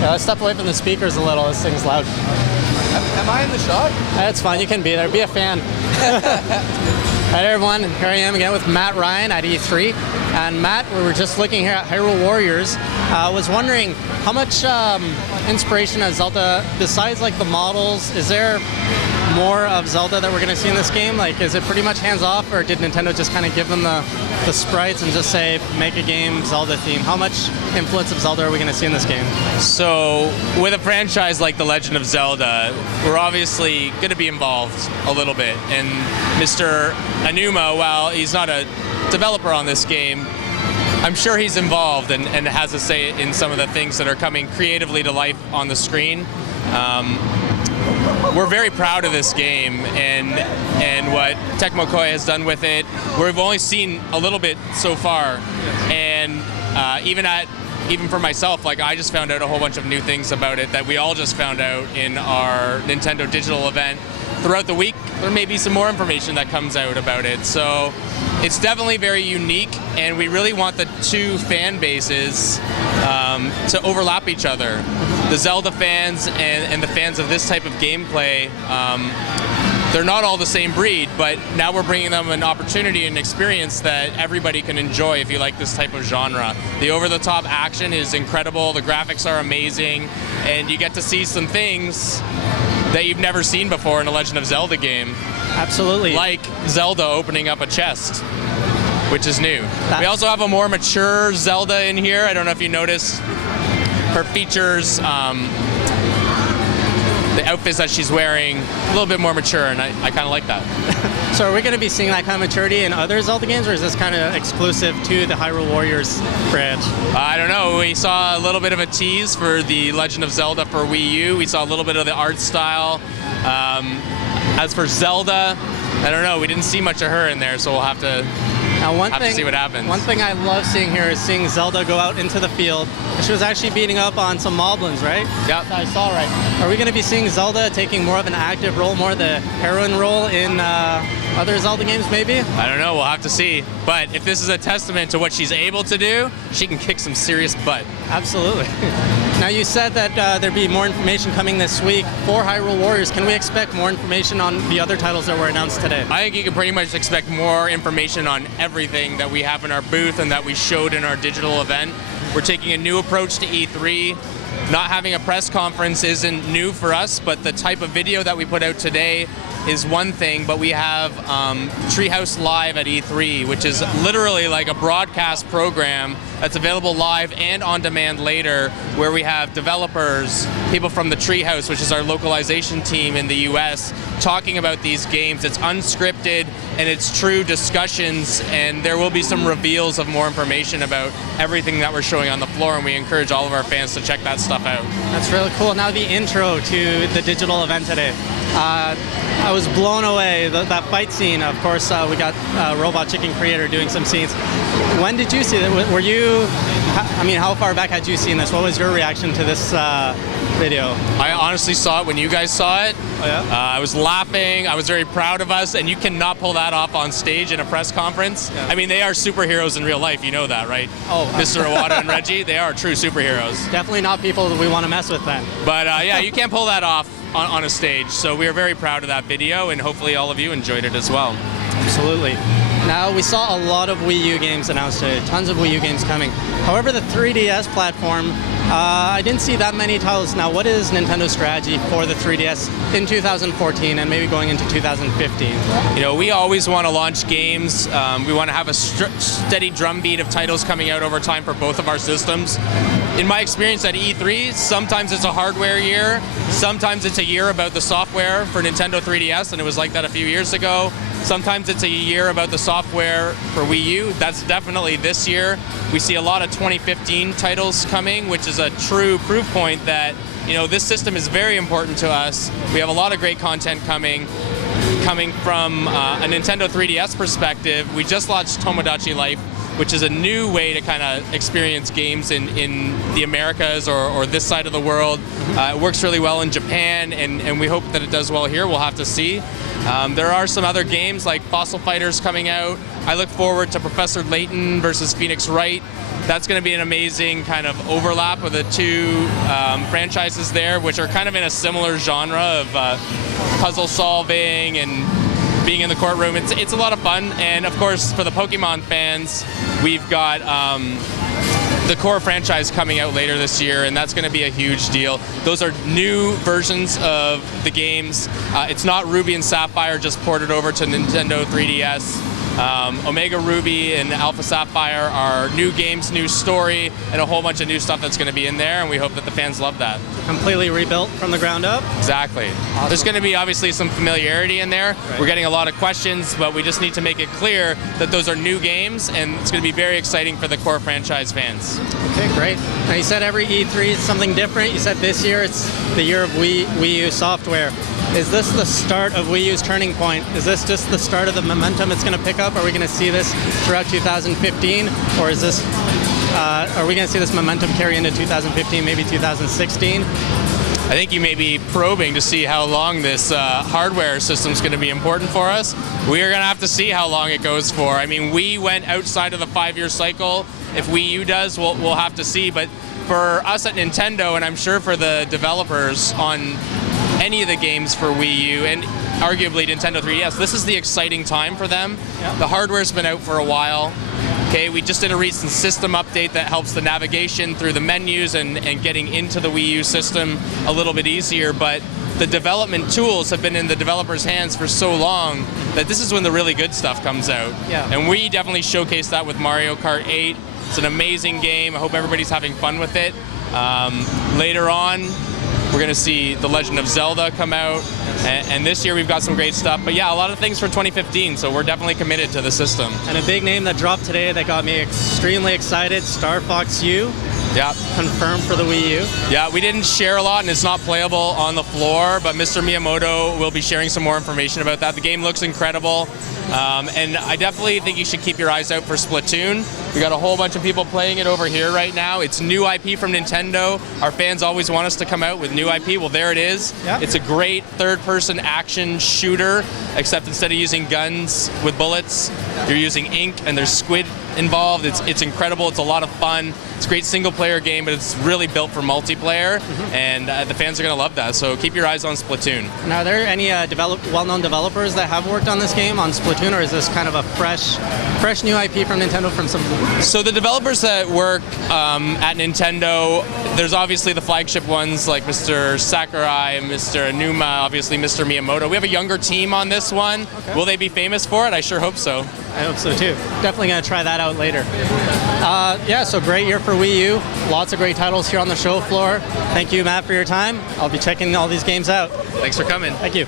Yeah, let's step away from the speakers a little. This thing's loud. Am I in the shot? That's fine. You can be there. Be a fan. Hi everyone, here I am again with Matt Ryan at E3. And Matt, we were just looking here at Hyrule Warriors. I was wondering how much inspiration has Zelda, besides like the models, is there more of Zelda that we're going to see in this game? Like, is it pretty much hands-off, or did Nintendo just kind of give them the sprites and just say, make a game Zelda theme? How much influence of Zelda are we going to see in this game? So, with a franchise like The Legend of Zelda, we're obviously going to be involved a little bit. And Mr. Aonuma, while he's not a developer on this game, I'm sure he's involved and has a say in some of the things that are coming creatively to life on the screen. We're very proud of this game and what Tecmo Koei has done with it. We've only seen a little bit so far, and even for myself, like, I just found out a whole bunch of new things about it that we all just found out in our Nintendo Digital event. Throughout the week, there may be some more information that comes out about it. So it's definitely very unique, and we really want the two fan bases to overlap each other. The Zelda fans and the fans of this type of gameplay, they're not all the same breed, but now we're bringing them an opportunity and experience that everybody can enjoy if you like this type of genre. The over-the-top action is incredible, the graphics are amazing, and you get to see some things that you've never seen before in a Legend of Zelda game. Absolutely. Like Zelda opening up a chest, which is new. We also have a more mature Zelda in here. I don't know if you noticed. Her features, the outfits that she's wearing, a little bit more mature, and I kind of like that. So are we going to be seeing that kind of maturity in other Zelda games, or is this kind of exclusive to the Hyrule Warriors branch? I don't know. We saw a little bit of a tease for the Legend of Zelda for Wii U. We saw a little bit of the art style. As for Zelda, I don't know. We didn't see much of her in there, so we'll have to see what happens. One thing I love seeing here is seeing Zelda go out into the field. She was actually beating up on some moblins, right? Yep. I saw right. Are we going to be seeing Zelda taking more of an active role, more the heroine role in other Zelda games maybe? I don't know. We'll have to see. But if this is a testament to what she's able to do, she can kick some serious butt. Absolutely. Now you said that there'd be more information coming this week for Hyrule Warriors. Can we expect more information on the other titles that were announced today? I think you can pretty much expect more information on everything that we have in our booth and that we showed in our digital event. We're taking a new approach to E3. Not having a press conference isn't new for us, but the type of video that we put out today is one thing, but we have Treehouse Live at E3, which is literally like a broadcast program that's available live and on demand later, where we have developers, people from the Treehouse, which is our localization team in the US, talking about these games. It's unscripted and it's true discussions, and there will be some reveals of more information about everything that we're showing on the floor, and we encourage all of our fans to check that stuff out. That's really cool. Now the intro to the digital event today. I was blown away. That fight scene, of course, we got Robot Chicken Creator doing some scenes. When did you see it? Were you, I mean, how far back had you seen this? What was your reaction to this video? I honestly saw it when you guys saw it. Oh, yeah? I was laughing. I was very proud of us, and you cannot pull that off on stage in a press conference. Yeah. I mean, they are superheroes in real life. You know that, right? Oh, Mr. Iwata and Reggie, they are true superheroes. Definitely not people that we want to mess with then. But yeah, you can't pull that off on a stage. So we are very proud of that video, and hopefully all of you enjoyed it as well. Absolutely. Now, we saw a lot of Wii U games announced today, tons of Wii U games coming. However, the 3DS platform, I didn't see that many titles. Now, what is Nintendo's strategy for the 3DS in 2014 and maybe going into 2015? You know, we always want to launch games. We want to have a steady drumbeat of titles coming out over time for both of our systems. In my experience at E3, sometimes it's a hardware year, sometimes it's a year about the software for Nintendo 3DS, and it was like that a few years ago. Sometimes it's a year about the software for Wii U. That's definitely this year. We see a lot of 2015 titles coming, which is a true proof point that, you know, this system is very important to us. We have a lot of great content coming from a Nintendo 3DS perspective. We just launched Tomodachi Life, which is a new way to kind of experience games in the Americas or this side of the world. It works really well in Japan, and we hope that it does well here. We'll have to see. There are some other games like Fossil Fighters coming out. I look forward to Professor Layton versus Phoenix Wright. that's going to be an amazing kind of overlap of the two franchises there, which are kind of in a similar genre of puzzle solving and being in the courtroom. It's a lot of fun. And of course, for the Pokemon fans, we've got the core franchise coming out later this year, and that's going to be a huge deal. Those are new versions of the games. It's not Ruby and Sapphire just ported over to Nintendo 3DS. Omega Ruby and Alpha Sapphire are new games, new story, and a whole bunch of new stuff that's going to be in there, and we hope that the fans love that. Completely rebuilt from the ground up? Exactly. Awesome. There's going to be obviously some familiarity in there. Right. We're getting a lot of questions, but we just need to make it clear that those are new games, and it's going to be very exciting for the core franchise fans. Okay, great. Now you said every E3 is something different. You said this year it's the year of Wii U software. Is this the start of Wii U's turning point? Is this just the start of the momentum it's going to pick up? Are we going to see this throughout 2015? Or is this, are we going to see this momentum carry into 2015, maybe 2016? I think you may be probing to see how long this hardware system is going to be important for us. We are going to have to see how long it goes for. I mean, we went outside of the 5-year cycle. If Wii U does, we'll have to see. But for us at Nintendo, and I'm sure for the developers on any of the games for Wii U, and arguably Nintendo 3DS, this is the exciting time for them. Yep. The hardware's been out for a while. Okay, we just did a recent system update that helps the navigation through the menus and getting into the Wii U system a little bit easier, but the development tools have been in the developers' hands for so long that this is when the really good stuff comes out. Yeah. And we definitely showcased that with Mario Kart 8. It's an amazing game. I hope everybody's having fun with it. Later on, we're going to see The Legend of Zelda come out, and this year we've got some great stuff. But yeah, a lot of things for 2015, so we're definitely committed to the system. And a big name that dropped today that got me extremely excited, Star Fox U. Yeah. Confirmed for the Wii U. Yeah, we didn't share a lot, and it's not playable on the floor, but Mr. Miyamoto will be sharing some more information about that. The game looks incredible. And I definitely think you should keep your eyes out for Splatoon. We got a whole bunch of people playing it over here right now. It's new IP from Nintendo. Our fans always want us to come out with new IP. Well, there it is. Yep. It's a great third-person action shooter, except instead of using guns with bullets, you're using ink, and there's squid involved. It's incredible. It's a lot of fun. It's a great single-player game, but it's really built for multiplayer, and the fans are going to love that. So keep your eyes on Splatoon. And are there any well-known developers that have worked on this game, on Splatoon, or is this kind of a fresh new IP from Nintendo from some? So the developers that work at Nintendo, there's obviously the flagship ones like Mr. Sakurai, Mr. Aonuma, obviously Mr. Miyamoto. We have a younger team on this one. Okay. Will they be famous for it? I sure hope so. I hope so too. Definitely going to try that out later. Yeah, so great year for Wii U. Lots of great titles here on the show floor. Thank you, Matt, for your time. I'll be checking all these games out. Thanks for coming. Thank you.